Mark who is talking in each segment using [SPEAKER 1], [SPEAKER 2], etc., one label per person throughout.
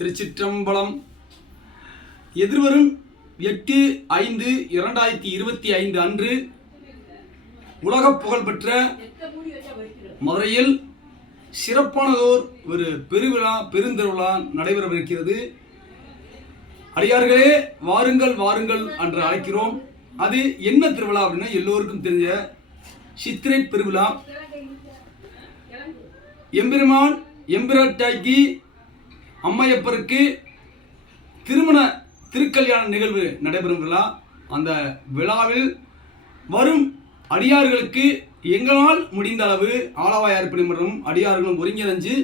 [SPEAKER 1] திருச்சிற்றம்பலம். எதிர்வரும் எட்டு ஐந்து இரண்டாயிரத்தி இருபத்தி ஐந்து அன்று உலக புகழ்பெற்ற மதுரையில் சிறப்பானதோர் ஒரு பெருவிழா பெருந்திருவிழா நடைபெறவிருக்கிறது. அடியார்களே வாருங்கள் வாருங்கள் என்று அழைக்கிறோம். அது என்ன திருவிழா அப்படின்னா எல்லோருக்கும் தெரிஞ்ச சித்திரை பெருவிழா. எம்பெருமான் எம்பிராட்டாக்கி அம்மையப்பருக்கு திருமண திருக்கல்யாண நிகழ்வு நடைபெறும் விழா அந்த விழாவில் வரும் அடியார்களுக்கு எங்களால் முடிந்த அளவு ஆலவாய் அர்ப்பணி மற்றும் அடியார்களும் ஒருங்கிணைஞ்சு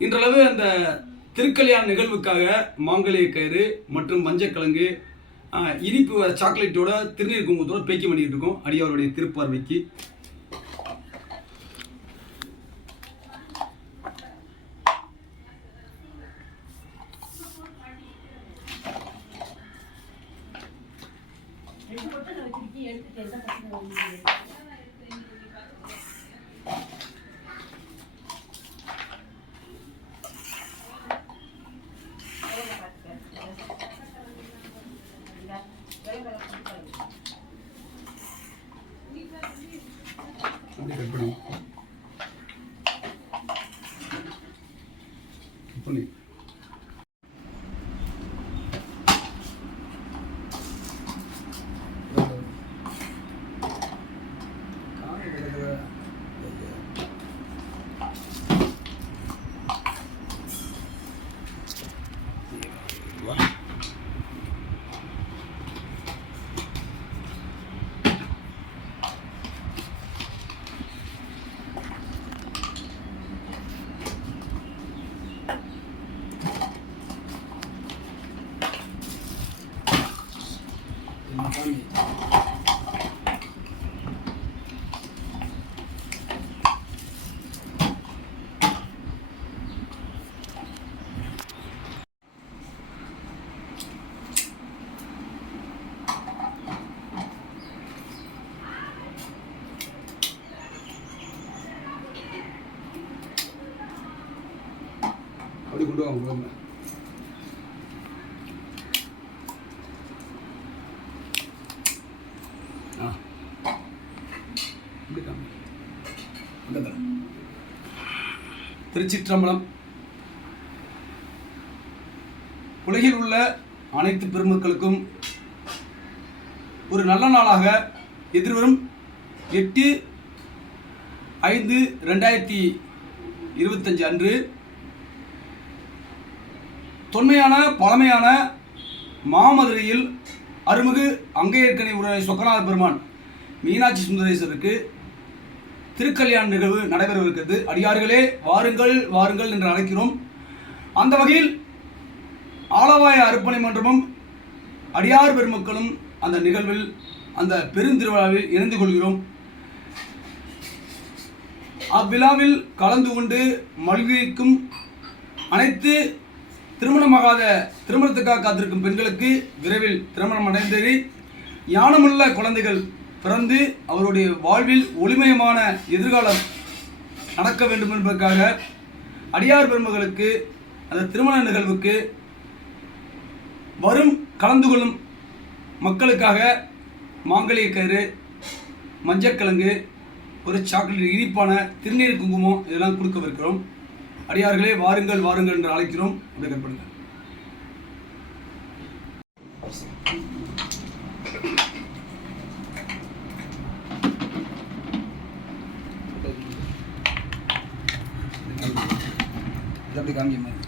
[SPEAKER 1] இன்றளவு அந்த திருக்கல்யாண நிகழ்வுக்காக மாங்கலிய கயிறு மற்றும் மஞ்சக்கிழங்கு இனிப்பு சாக்லேட்டோட திருநீர் குங்குமத்தோட பேக்கி பண்ணிட்டு இருக்கோம். அடியாருடைய திருப்பார்வைக்கு. அப்படி கட் விடுவாங்க ஆ. திருச்சிற்றம்பலம். உலகில் உள்ள அனைத்து பெருமக்களுக்கும் ஒரு நல்ல நாளாக எதிர்வரும் எட்டு ஐந்து ரெண்டாயிரத்தி இருபத்தஞ்சு அன்று தொன்மையான பழமையான மாமதுரையில் அருமிகு அங்கையர்கனை உரை சொக்கநாத பெருமான் மீனாட்சி சுந்தரேஸ்வருக்கு திருக்கல்யாண நிகழ்வு நடைபெறவிருக்கிறது. அடியார்களே வாருங்கள் வாருங்கள் என்று அழைக்கிறோம். அந்த வகையில் ஆலவாய அர்ப்பணி மன்றமும் அடியார் பெருமக்களும் அந்த நிகழ்வில் அந்த பெருந்திருவிழாவில் இணைந்து கொள்கிறோம். அவ்விழாவில் கலந்து கொண்டு மகிழ்விக்கும் அனைத்து திருமணமாகாத திருமணத்துக்காக காத்திருக்கும் பெண்களுக்கு விரைவில் திருமணம் அடைந்தது. ஞானமுள்ள குழந்தைகள் பிறந்து அவருடைய வாழ்வில் ஒளிமயமான எதிர்காலம் நடக்க வேண்டும் என்பதற்காக அடியார் பெருமகளுக்கு அந்த திருமண நிகழ்வுக்கு வரும் கலந்து கொள்ளும் மக்களுக்காக மாங்கல்ய கயிறு மஞ்சக்கிழங்கு ஒரு சாக்லேட் இனிப்பான திருநீர் குங்குமம் இதெல்லாம் கொடுக்கவிருக்கிறோம். அடியார்களே வாருங்கள் வாருங்கள் என்று அழைக்கிறோம். அப்படி கட் பண்ணுங்க. அப்படி காமிக்க
[SPEAKER 2] மாதிரி.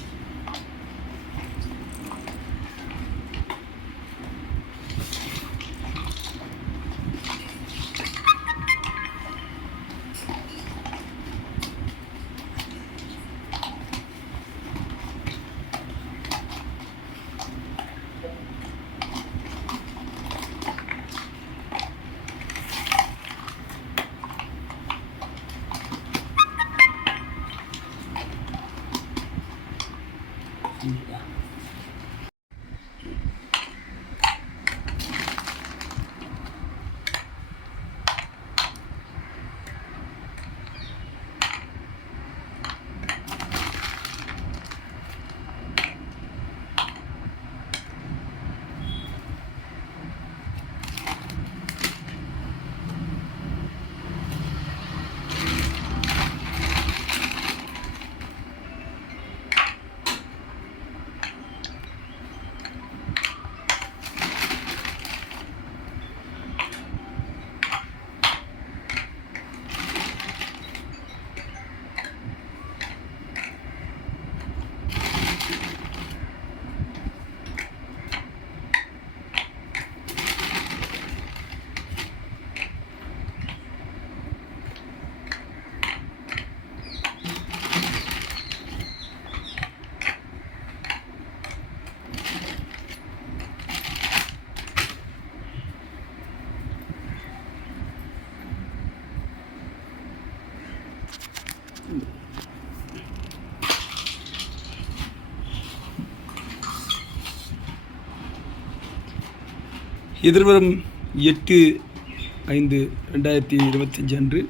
[SPEAKER 1] எதிர்வரும் எட்டு ஐந்து ரெண்டாயிரத்தி இருபத்தஞ்சு அன்று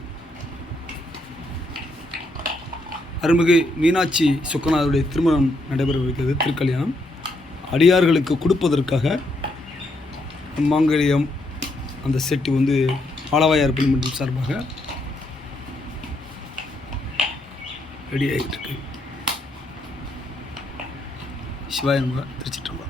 [SPEAKER 1] அருள்மிகு மீனாட்சி சுக்கநாதருடைய திருமணம் நடைபெறவிருக்கிறது திருக்கல்யாணம். அடியார்களுக்கு கொடுப்பதற்காக மாங்கல்யம் அந்த செட்டு வந்து ஆலவாயார் மன்றம் சார்பாக ரெடி ஆகிட்டு இருக்கு சிவாய திருச்சிட்டு